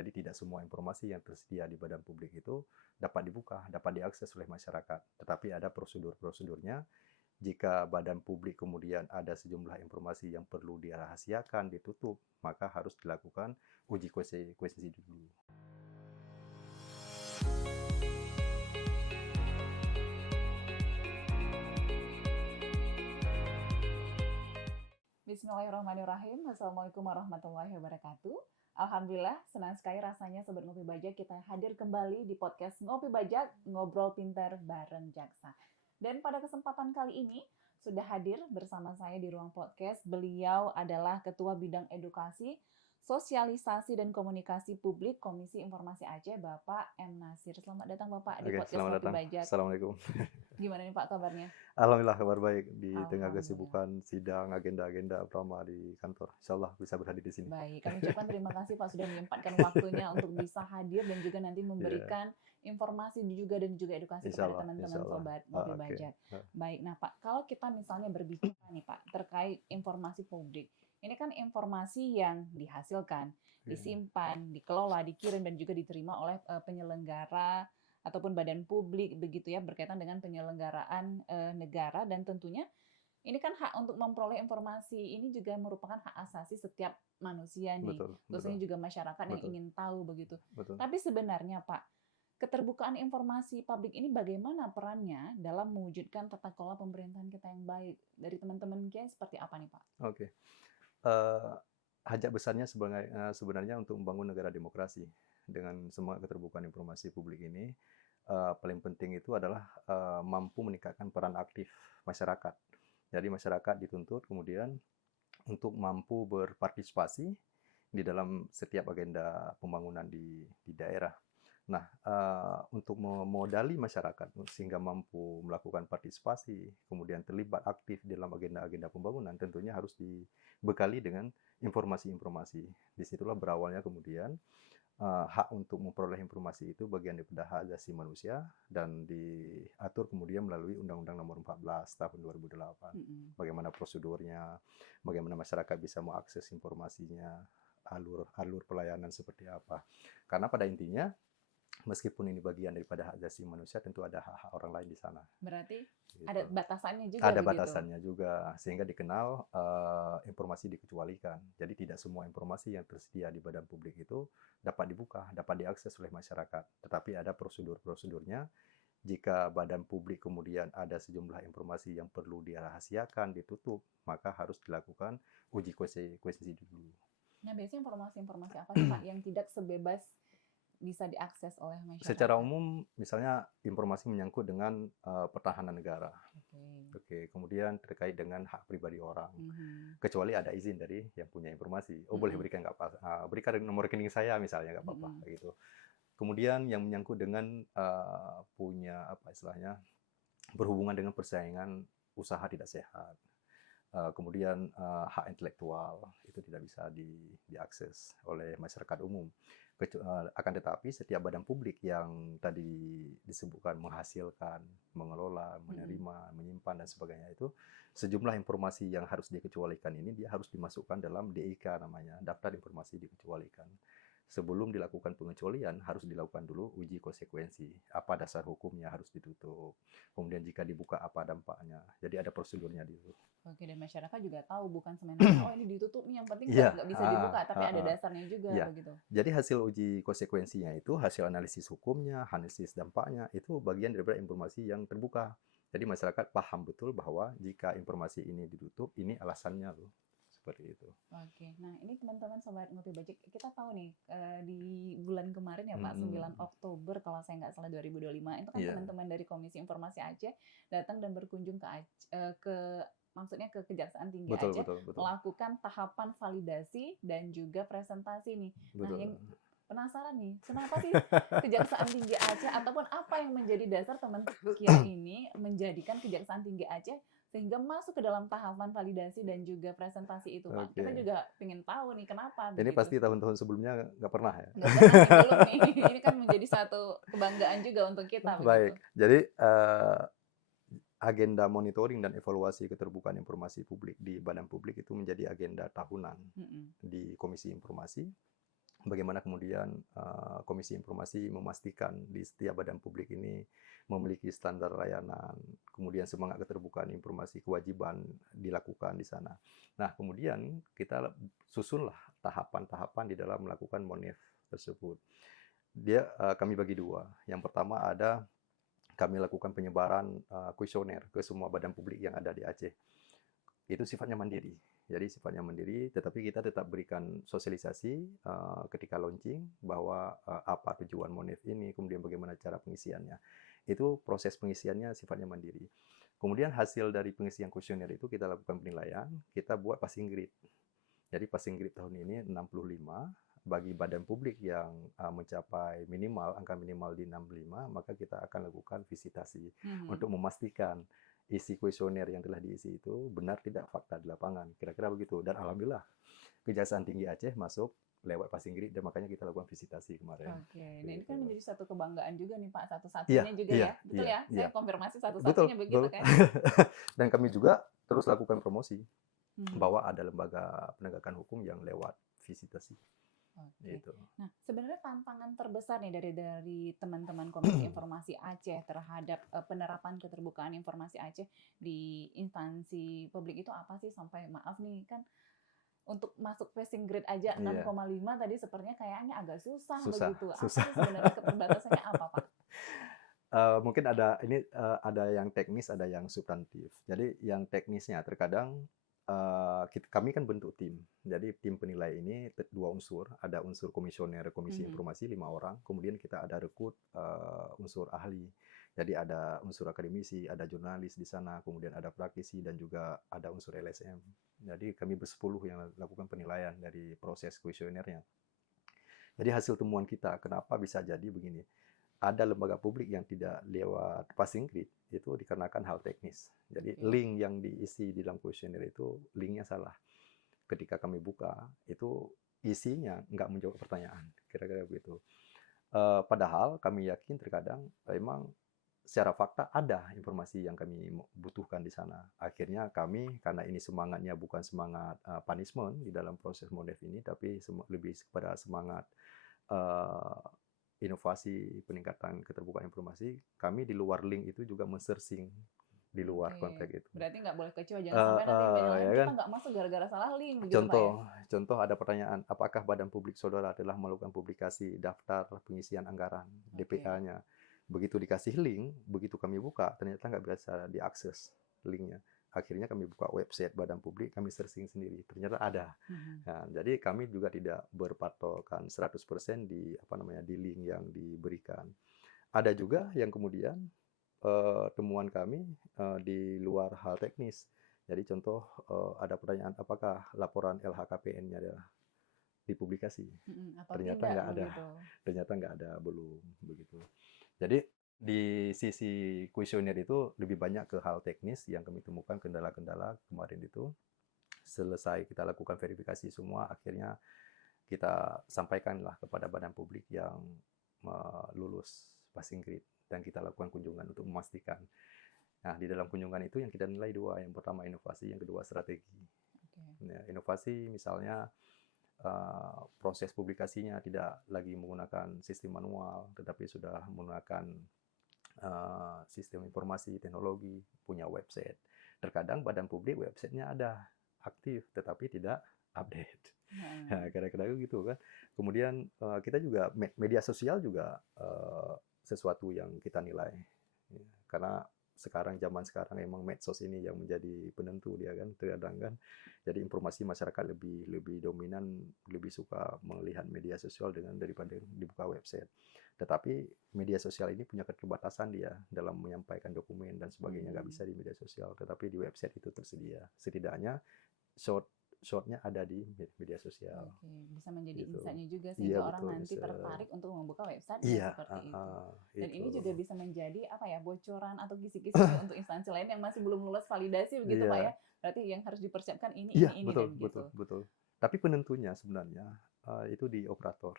Jadi tidak semua informasi yang tersedia di badan publik itu dapat dibuka, dapat diakses oleh masyarakat. Tetapi ada prosedur-prosedurnya. Jika badan publik kemudian ada sejumlah informasi yang perlu dirahasiakan, ditutup, maka harus dilakukan uji kuesensi dulu. Bismillahirrahmanirrahim. Assalamualaikum warahmatullahi wabarakatuh. Alhamdulillah, senang sekali rasanya Sobat Ngopi Bajak kita hadir kembali di podcast Ngopi Bajak, Ngobrol Pintar bareng Jaksa. Dan pada kesempatan kali ini, sudah hadir bersama saya di ruang podcast. Beliau adalah Ketua Bidang Edukasi, Sosialisasi dan Komunikasi Publik Komisi Informasi Aceh, Bapak M. Nasir. Selamat datang Bapak di podcast Selamat Ngopi datang. Bajak. Assalamualaikum. Gimana nih Pak kabarnya? Alhamdulillah kabar baik di tengah Alhamdulillah. kesibukan sidang agenda-agenda utama di kantor. Insyaallah bisa berhadir di sini. Baik, kami ucapkan terima kasih Pak sudah menyempatkan waktunya untuk bisa hadir dan juga nanti memberikan informasi juga dan juga edukasi kepada Insyaallah, teman-teman insyaallah. Sobat Ngopi Oke. Bajak. Baik, nah Pak, kalau kita misalnya berbicara nih Pak terkait informasi publik, ini kan informasi yang dihasilkan, disimpan, dikelola, dikirim dan juga diterima oleh penyelenggara ataupun badan publik begitu ya, berkaitan dengan penyelenggaraan negara, dan tentunya ini kan hak untuk memperoleh informasi ini juga merupakan hak asasi setiap manusia nih, Betul, khususnya betul, juga masyarakat yang betul, ingin tahu begitu. betul. Tapi sebenarnya Pak, keterbukaan informasi publik ini bagaimana perannya dalam mewujudkan tata kelola pemerintahan kita yang baik? Dari teman-teman Kiai seperti apa nih Pak? Oke. Hajat besarnya sebenarnya untuk membangun negara demokrasi dengan semua keterbukaan informasi publik ini. Paling penting itu adalah mampu meningkatkan peran aktif masyarakat. Jadi masyarakat dituntut kemudian untuk mampu berpartisipasi di dalam setiap agenda pembangunan di daerah. Nah, untuk memodali masyarakat sehingga mampu melakukan partisipasi, kemudian terlibat aktif dalam agenda-agenda pembangunan, tentunya harus dibekali dengan informasi-informasi. Disitulah berawalnya kemudian hak untuk memperoleh informasi itu bagian daripada hak asasi manusia dan diatur kemudian melalui Undang-Undang Nomor 14 tahun 2008. Bagaimana prosedurnya, bagaimana masyarakat bisa mengakses informasinya, alur pelayanan seperti apa. Karena pada intinya meskipun ini bagian daripada hak asasi manusia, tentu ada hak-hak orang lain di sana. Berarti gitu. ada batasannya juga Ada begitu? batasannya juga, sehingga dikenal informasi dikecualikan. Jadi tidak semua informasi yang tersedia di badan publik itu dapat dibuka, dapat diakses oleh masyarakat. Tetapi ada prosedur-prosedurnya. Jika badan publik kemudian ada sejumlah informasi yang perlu dirahasiakan, ditutup, maka harus dilakukan uji kuesensi dulu. Nah, biasanya informasi-informasi apa sih Pak yang tidak sebebas bisa diakses oleh masyarakat? Secara umum, misalnya informasi menyangkut dengan pertahanan negara. Oke, kemudian terkait dengan hak pribadi orang. Kecuali ada izin dari yang punya informasi. Oh, boleh berikan nggak apa? Berikan nomor rekening saya misalnya, nggak apa-apa gitu. Kemudian yang menyangkut dengan punya apa istilahnya berhubungan dengan persaingan usaha tidak sehat. Kemudian hak intelektual itu tidak bisa diakses oleh masyarakat umum. Akan tetapi setiap badan publik yang tadi disebutkan menghasilkan, mengelola, menerima, menyimpan dan sebagainya itu sejumlah informasi yang harus dikecualikan ini dia harus dimasukkan dalam DIK namanya, daftar informasi dikecualikan. Sebelum dilakukan pengecualian harus dilakukan dulu uji konsekuensi. Apa dasar hukumnya harus ditutup. Kemudian jika dibuka apa dampaknya. Jadi ada prosedurnya dulu. Oke, dan masyarakat juga tahu bukan semena-mena oh ini ditutup nih yang penting nggak bisa dibuka, tapi ada dasarnya juga begitu. Jadi hasil uji konsekuensinya itu hasil analisis hukumnya, analisis dampaknya itu bagian daripada informasi yang terbuka. Jadi masyarakat paham betul bahwa jika informasi ini ditutup, ini alasannya loh. Seperti itu. Oke, nah ini teman-teman Sobat Ngopi Bajak, kita tahu nih di bulan kemarin ya Pak, 9 Oktober kalau saya nggak salah 2025, itu kan teman-teman dari Komisi Informasi Aceh datang dan berkunjung maksudnya ke Kejaksaan Tinggi Aceh, melakukan tahapan validasi dan juga presentasi nih. Nah, yang penasaran nih, kenapa sih Kejaksaan Tinggi Aceh ataupun apa yang menjadi dasar teman-teman ini menjadikan Kejaksaan Tinggi Aceh sehingga masuk ke dalam tahapan validasi dan juga presentasi itu Pak. Kita juga pengen tahu nih kenapa. Ini pasti tahun-tahun sebelumnya nggak pernah ya? Nggak pernah nih, belum nih. Ini kan menjadi satu kebanggaan juga untuk kita. Baik, jadi agenda monitoring dan evaluasi keterbukaan informasi publik di badan publik itu menjadi agenda tahunan di Komisi Informasi. bagaimana kemudian Komisi Informasi memastikan di setiap badan publik ini memiliki standar layanan, kemudian semangat keterbukaan informasi, kewajiban dilakukan di sana. Nah, kemudian kita susunlah tahapan-tahapan di dalam melakukan Monef tersebut. Kami bagi dua. Yang pertama ada kami lakukan penyebaran kuesioner ke semua badan publik yang ada di Aceh. Itu sifatnya mandiri. Jadi sifatnya mandiri, tetapi kita tetap berikan sosialisasi ketika launching bahwa apa tujuan Monef ini, kemudian bagaimana cara pengisiannya. Itu proses pengisiannya sifatnya mandiri. Kemudian hasil dari pengisian kuesioner itu kita lakukan penilaian, kita buat passing grade. Jadi passing grade tahun ini 65, bagi badan publik yang mencapai angka minimal di 65, maka kita akan lakukan visitasi untuk memastikan isi kuesioner yang telah diisi itu benar tidak fakta di lapangan. Kira-kira begitu. Dan alhamdulillah Kejaksaan Tinggi Aceh masuk lewat passing grade dan makanya kita lakukan visitasi kemarin. Oke, nah ini kan menjadi satu kebanggaan juga nih Pak, Iya, satu-satunya juga iya, ya, betul iya, ya? iya. Saya konfirmasi Betul, satu-satunya begitu betul. kan? Dan kami juga terus lakukan promosi Mhm. bahwa ada lembaga penegakan hukum yang lewat visitasi. Oke. Gitu. Nah, sebenarnya tantangan terbesar nih dari teman-teman Komisi Informasi Aceh terhadap penerapan keterbukaan informasi Aceh di instansi publik itu apa sih? Sampai maaf nih kan untuk masuk passing grade aja Iya, 6,5 tadi sepertinya kayaknya agak susah susah, begitu. Apa susah. sih sebenarnya keterbatasannya apa, Pak? Mungkin ada yang teknis, ada yang substantif. Jadi yang teknisnya terkadang kami kan bentuk tim. Jadi tim penilai ini dua unsur, ada unsur komisioner Komisi Mhm. Informasi 5 orang, kemudian kita ada rekrut unsur ahli. Jadi ada unsur akademisi, ada jurnalis di sana, kemudian ada praktisi dan juga ada unsur LSM. Jadi kami bersepuluh yang lakukan penilaian dari proses kuesionernya. Jadi hasil temuan kita, kenapa bisa jadi begini? Ada lembaga publik yang tidak lewat passing grade itu dikarenakan hal teknis. Jadi Oke. link yang diisi di dalam kuesioner itu linknya salah. Ketika kami buka itu isinya nggak menjawab pertanyaan, kira-kira begitu. Padahal kami yakin terkadang memang secara fakta ada informasi yang kami butuhkan di sana. Akhirnya kami karena ini semangatnya bukan semangat punishment di dalam proses Monef ini, tapi lebih kepada semangat uh, inovasi peningkatan keterbukaan informasi, kami di luar link itu juga men-searching di luar Oke. konteks itu. Berarti nggak boleh kecoh, jangan sampai nanti Ya menyalahkan kita kan? nggak masuk gara-gara salah link begitu, Pak ya? Contoh ada pertanyaan, apakah badan publik saudara telah melakukan publikasi daftar pengisian anggaran Oke. DPA-nya? Begitu dikasih link, begitu kami buka, ternyata nggak bisa diakses linknya. Akhirnya kami buka website badan publik, kami searching sendiri, ternyata ada. Mhm. Nah, jadi kami juga tidak berpatokan 100% di link yang diberikan. Ada juga yang kemudian temuan kami di luar hal teknis. Jadi contoh ada pertanyaan apakah laporan LHKPN-nya dipublikasi? Mhm, atau Ternyata tidak nggak ada, begitu. belum begitu. Jadi di sisi kuesioner itu lebih banyak ke hal teknis yang kami temukan kendala-kendala kemarin itu. Selesai kita lakukan verifikasi semua, akhirnya kita sampaikanlah kepada badan publik yang lulus passing grade dan kita lakukan kunjungan untuk memastikan. Nah, di dalam kunjungan itu yang kita nilai dua, yang pertama inovasi, yang kedua strategi. Oke. Ya, inovasi misalnya proses publikasinya tidak lagi menggunakan sistem manual, tetapi sudah menggunakan sistem informasi teknologi, punya website. Terkadang badan publik websitenya ada aktif, tetapi tidak update. Nah, Heeh. kira-kira gitu kan. Kemudian kita juga media sosial juga sesuatu yang kita nilai. Ya, karena zaman sekarang emang medsos ini yang menjadi penentu dia kan terkadang kan. Jadi informasi masyarakat lebih dominan, lebih suka melihat media sosial daripada dibuka website. Tetapi media sosial ini punya keterbatasan dia dalam menyampaikan dokumen dan sebagainya, nggak bisa Mhm. di media sosial. Tetapi di website itu tersedia. Setidaknya short-nya ada di media sosial. Oke, bisa menjadi Gitu. insight-nya juga Iya sehingga orang betul, nanti bisa. tertarik untuk membuka website-nya Iya, seperti itu. Dan itu. ini juga bisa menjadi apa ya, bocoran atau kisi-kisi nih untuk instansi lain yang masih belum lulus validasi begitu Pak ya. Iya, Berarti yang harus dipersiapkan iya ini betul, dan betul, gitu. betul. Tapi penentunya sebenarnya itu di operator.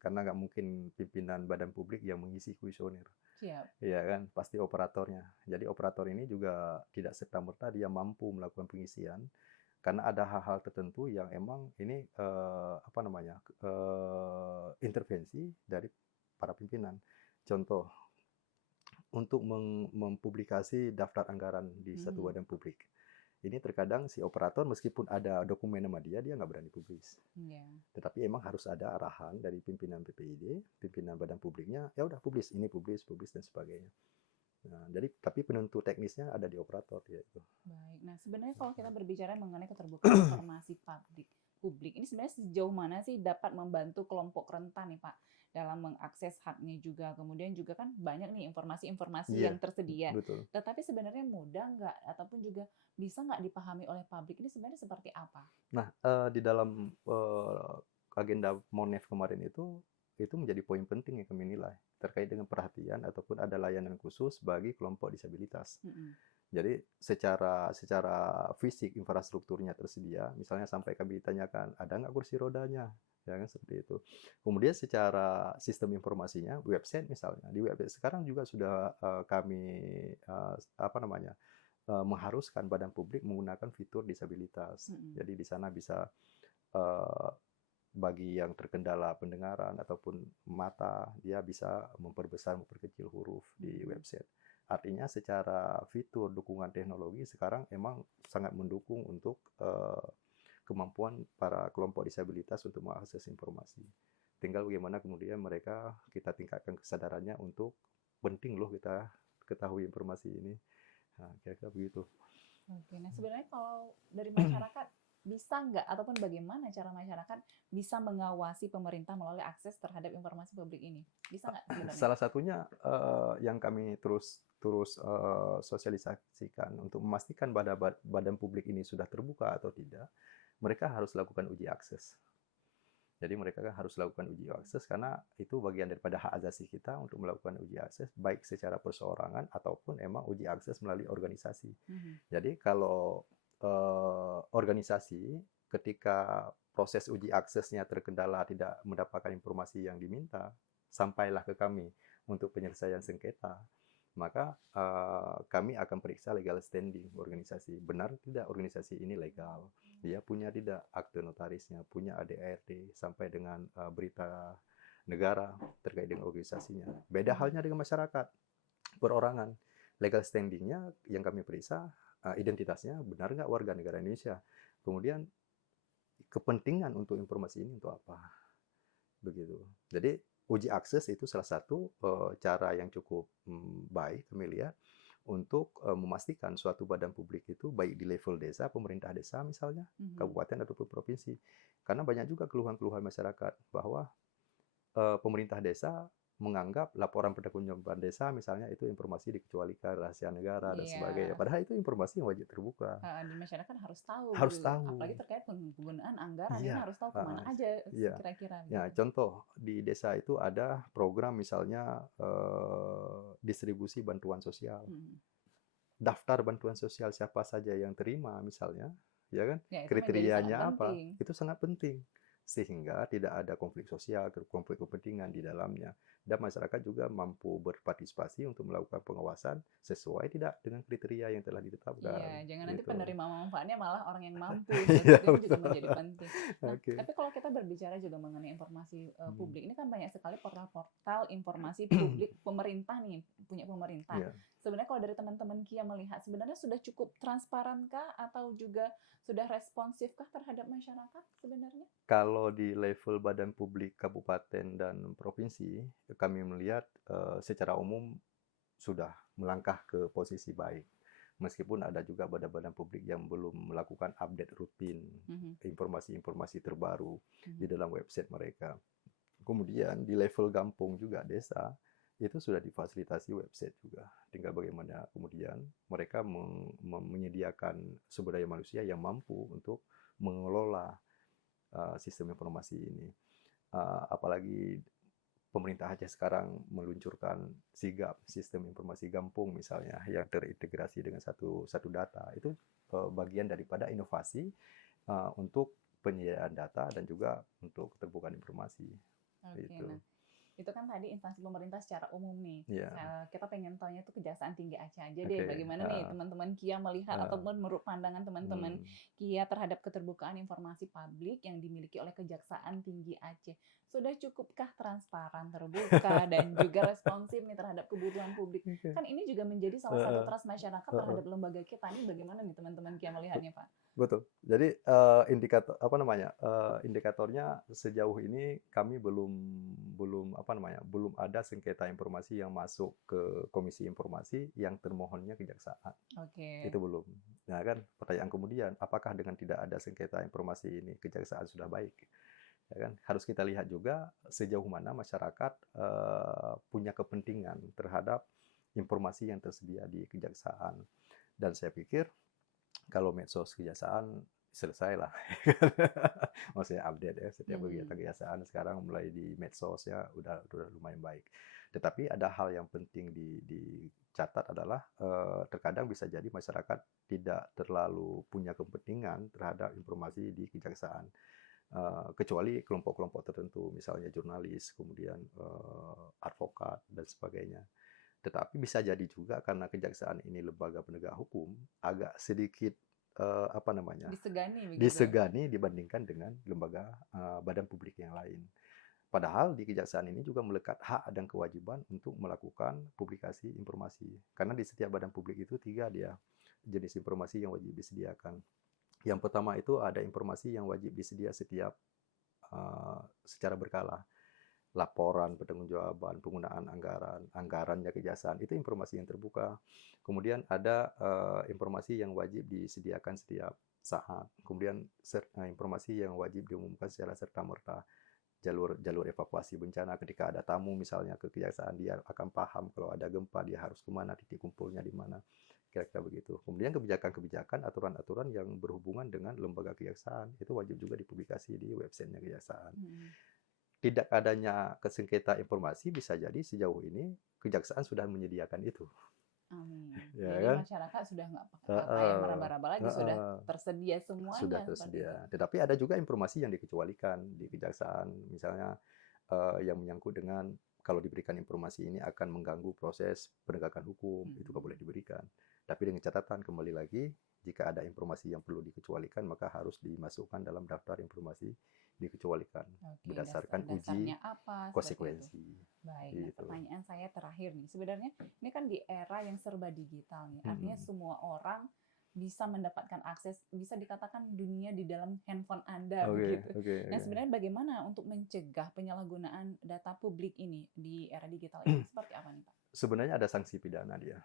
Karena nggak mungkin pimpinan badan publik yang mengisi kuesioner. Siap. Iya kan, pasti operatornya. Jadi operator ini juga tidak serta-merta dia mampu melakukan pengisian Karena ada hal-hal tertentu yang emang ini, apa namanya, intervensi dari para pimpinan. Contoh, untuk mempublikasi daftar anggaran di satu Mhm. badan publik. Ini terkadang si operator meskipun ada dokumen nama dia nggak berani publis. Iya. Tetapi emang harus ada arahan dari pimpinan PPID, pimpinan badan publiknya, ya udah publis, ini publis, publis dan sebagainya. Nah, jadi tapi penentu teknisnya ada di operator yaitu. Baik. Nah, sebenarnya kalau kita berbicara mengenai keterbukaan informasi publik, ini sebenarnya sejauh mana sih dapat membantu kelompok rentan nih, Pak, dalam mengakses haknya juga. Kemudian juga kan banyak nih informasi-informasi Iya, yang tersedia. betul. Tetapi sebenarnya mudah nggak ataupun juga bisa nggak dipahami oleh publik ini sebenarnya seperti apa? Nah, di dalam, agenda Monef kemarin itu menjadi poin penting yang kami nilai, terkait dengan perhatian ataupun ada layanan khusus bagi kelompok disabilitas. Mhm. Jadi secara secara fisik infrastrukturnya tersedia, misalnya sampai kami tanyakan, "Ada nggak kursi rodanya?" Ya kan, seperti itu. Kemudian secara sistem informasinya, website misalnya, di website sekarang juga sudah, kami, apa namanya, mengharuskan badan publik menggunakan fitur disabilitas. Mhm. Jadi di sana bisa, eee, bagi yang terkendala pendengaran ataupun mata, dia bisa memperbesar, memperkecil huruf di Mhm. website. Artinya secara fitur dukungan teknologi sekarang emang sangat mendukung untuk, kemampuan para kelompok disabilitas untuk mengakses informasi. Tinggal bagaimana kemudian mereka kita tingkatkan kesadarannya untuk penting loh kita ketahui informasi ini. Nah, kira-kira begitu. Oke, nah sebenarnya kalau dari masyarakat bisa nggak ataupun bagaimana cara masyarakat bisa mengawasi pemerintah melalui akses terhadap informasi publik ini? Bisa nggak sebenarnya? Salah satunya, yang kami terus terus, sosialisasikan untuk memastikan badan publik ini sudah terbuka atau tidak, mereka harus lakukan uji akses. Jadi mereka kan harus lakukan uji akses karena itu bagian daripada hak asasi kita untuk melakukan uji akses, baik secara perseorangan ataupun emang uji akses melalui organisasi. Mhm. Jadi kalau, organisasi ketika proses uji aksesnya terkendala tidak mendapatkan informasi yang diminta, sampailah ke kami untuk penyelesaian sengketa, maka, kami akan periksa legal standing organisasi. Benar tidak organisasi ini legal? Dia punya tidak akte notarisnya, punya ADART, sampai dengan, berita negara terkait dengan organisasinya. Beda Mhm. halnya dengan masyarakat, perorangan. Legal standing-nya yang kami periksa, identitasnya benar nggak warga negara Indonesia. Kemudian kepentingan untuk informasi ini untuk apa? Begitu. Jadi uji akses itu salah satu, cara yang cukup, baik kami lihat untuk, memastikan suatu badan publik itu baik di level desa, pemerintah desa misalnya, Mhm. kabupaten ataupun provinsi. Karena banyak juga keluhan-keluhan masyarakat bahwa pemerintah desa menganggap laporan pertanggungjawaban desa misalnya itu informasi dikecualikan, rahasia negara dan sebagainya. Iya. Padahal itu informasi yang wajib terbuka. Heeh, di masyarakat harus tahu Harus gitu, apalagi tahu. terkait penggunaan anggaran, ini Iya, harus tahu kemana heeh, aja iya. kira-kira Ya, begitu. contoh di desa itu ada program misalnya, distribusi bantuan sosial. Mhm. Daftar bantuan sosial siapa saja yang terima misalnya, ya kan? Ya itu menjadi sangat Kriterianya apa? penting. Itu sangat penting. Sehingga tidak ada konflik sosial, konflik kepentingan di dalamnya. Dan masyarakat juga mampu berpartisipasi untuk melakukan pengawasan sesuai tidak dengan kriteria yang telah ditetapkan, Iya, jangan nanti gitu. penerima manfaatnya malah orang yang mampu, Iya, seperti itu juga betul. menjadi penting. Nah, Oke. tapi kalau kita berbicara juga mengenai informasi Hmm. publik, ini kan banyak sekali portal-portal informasi publik pemerintah nih, punya pemerintah. Ya. Sebenarnya kalau dari teman-teman Kia melihat, sebenarnya sudah cukup transparankah atau juga sudah responsifkah terhadap masyarakat sebenarnya? Kalau di level badan publik kabupaten dan provinsi, kami melihat, secara umum sudah melangkah ke posisi baik. Meskipun ada juga badan-badan publik yang belum melakukan update rutin Mhm. informasi-informasi terbaru di Mhm. dalam website mereka. Kemudian di level kampung juga desa, itu sudah difasilitasi website juga. Tinggal bagaimana kemudian mereka menyediakan sumber daya manusia yang mampu untuk mengelola sistem informasi ini. Apalagi pemerintah Aceh sekarang meluncurkan Sigap, sistem informasi Gampung misalnya, yang terintegrasi dengan satu satu data. Itu bagian daripada inovasi untuk penyediaan data dan juga untuk keterbukaan informasi. Oke, Itu. nah Itu kan tadi instansi pemerintah secara umum nih. Iya. Kita pengen taunya tuh Kejaksaan Tinggi Aceh aja deh. Oke. Bagaimana nih teman-teman KIA melihat Heeh. ataupun menurut pandangan teman-teman Hmm. KIA terhadap keterbukaan informasi publik yang dimiliki oleh Kejaksaan Tinggi Aceh. Sudah cukupkah transparan, terbuka, dan juga responsif nih terhadap kebutuhan publik? Oke. Kan ini juga menjadi salah satu Heeh. trust masyarakat Heeh. terhadap lembaga kita. Ini bagaimana nih teman-teman KIA melihatnya, Pak? Betul. Jadi indikator apa namanya, indikatornya sejauh ini kami belum belum apa namanya, belum ada sengketa informasi yang masuk ke Komisi Informasi yang termohonnya kejaksaan. Oke. Itu belum. Nah kan pertanyaan kemudian, apakah dengan tidak ada sengketa informasi ini kejaksaan sudah baik? Ya kan? Harus kita lihat juga sejauh mana masyarakat punya kepentingan terhadap informasi yang tersedia di kejaksaan. Dan saya pikir kalau medsos kejaksaan selesai lah. Maksudnya update ya setiap kegiatan kejaksaan sekarang mulai di medsos ya udah lumayan baik. Tetapi ada hal yang penting dicatat adalah terkadang bisa jadi masyarakat tidak terlalu punya kepentingan terhadap informasi di kejaksaan. Kecuali kelompok-kelompok tertentu, misalnya jurnalis, kemudian advokat dan sebagainya. Tetapi bisa jadi juga karena kejaksaan ini lembaga penegak hukum agak sedikit apa namanya, Disegani begitu. disegani dibandingkan dengan lembaga badan publik yang lain. Padahal di kejaksaan ini juga melekat hak dan kewajiban untuk melakukan publikasi informasi. Karena di setiap badan publik itu 3 dia jenis informasi yang wajib disediakan. Yang pertama itu ada informasi yang wajib disedia setiap secara berkala. Laporan pertanggungjawaban, penggunaan anggarannya kejaksaan, itu informasi yang terbuka. Kemudian ada informasi yang wajib disediakan setiap saat. Kemudian informasi yang wajib diumumkan secara serta-merta. Jalur evakuasi bencana ketika ada tamu misalnya ke kejaksaan, dia akan paham kalau ada gempa dia harus kemana, titik kumpulnya di mana. Kira-kira begitu. Kemudian kebijakan-kebijakan, aturan-aturan yang berhubungan dengan lembaga kejaksaan itu wajib juga dipublikasi di websitenya kejaksaan. Tidak adanya kesengketa informasi bisa jadi sejauh ini kejaksaan sudah menyediakan itu. Amin. Ya Jadi kan? masyarakat sudah nggak payah meraba-raba lagi, sudah tersedia semuanya. Sudah tersedia. Tetapi ada juga informasi yang dikecualikan di kejaksaan, misalnya yang menyangkut dengan kalau diberikan informasi ini akan mengganggu proses penegakan hukum, itu nggak boleh diberikan. Tapi dengan catatan kembali lagi, jika ada informasi yang perlu dikecualikan, maka harus dimasukkan dalam daftar informasi dikecualikan berdasarkan uji apa, konsekuensi. Baik, gitu. Nah pertanyaan saya terakhir nih, sebenarnya ini kan di era yang serba digital nih, artinya semua orang bisa mendapatkan akses, bisa dikatakan dunia di dalam handphone Anda begitu. Nah sebenarnya bagaimana untuk mencegah penyalahgunaan data publik ini di era digital ini? Seperti apa nih Pak? Sebenarnya ada sanksi pidana dia.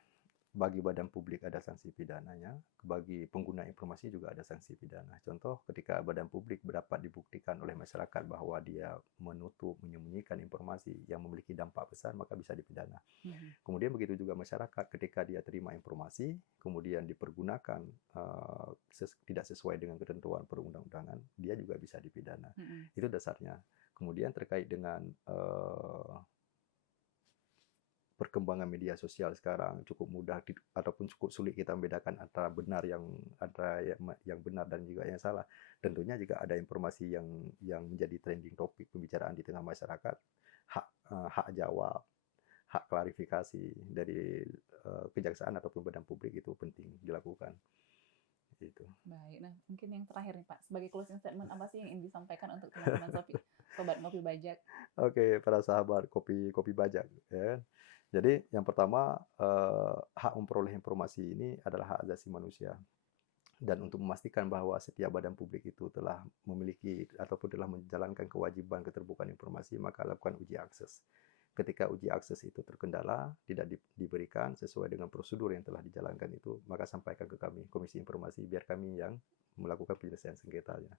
Bagi badan publik ada sanksi pidananya, bagi pengguna informasi juga ada sanksi pidana. Contoh, ketika badan publik dapat dibuktikan oleh masyarakat bahwa dia menutup, menyembunyikan informasi yang memiliki dampak besar, maka bisa dipidana. Kemudian begitu juga masyarakat, ketika dia terima informasi, kemudian dipergunakan tidak sesuai dengan ketentuan perundang-undangan, dia juga bisa dipidana. Itu dasarnya. Kemudian terkait dengan perkembangan media sosial sekarang cukup mudah ataupun cukup sulit kita membedakan antara yang benar dan juga yang salah. Tentunya jika ada informasi yang menjadi trending topik pembicaraan di tengah masyarakat, hak jawab, hak klarifikasi dari kejaksaan ataupun badan publik itu penting dilakukan. Gitu. Baik, nah mungkin yang terakhir nih Pak, sebagai closing statement apa sih yang ingin disampaikan untuk teman-teman Sobat Ngopi Bajak? Oke, para sahabat kopi bajak, ya. Jadi yang pertama, hak memperoleh informasi ini adalah hak asasi manusia. Dan untuk memastikan bahwa setiap badan publik itu telah memiliki ataupun telah menjalankan kewajiban keterbukaan informasi, maka lakukan uji akses. Ketika uji akses itu terkendala, tidak diberikan sesuai dengan prosedur yang telah dijalankan itu, maka sampaikan ke kami, Komisi Informasi, biar kami yang melakukan penyelesaian sengketanya.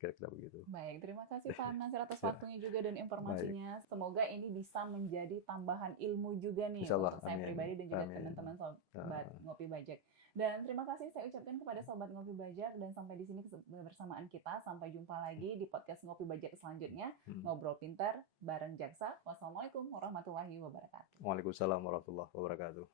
Kira-kira begitu. Baik, terima kasih Pak Nasir atas waktunya juga dan informasinya. Baik. Semoga ini bisa menjadi tambahan ilmu juga nih untuk saya pribadi dan juga teman-teman Sobat Ngopi Bajak. Dan terima kasih saya ucapkan kepada Sobat Ngopi Bajak, dan sampai di sini kebersamaan kita. Sampai jumpa lagi di podcast Ngopi Bajak selanjutnya. Ngobrol pintar bareng Jaksa. Wassalamualaikum warahmatullahi wabarakatuh. Waalaikumsalam warahmatullahi wabarakatuh.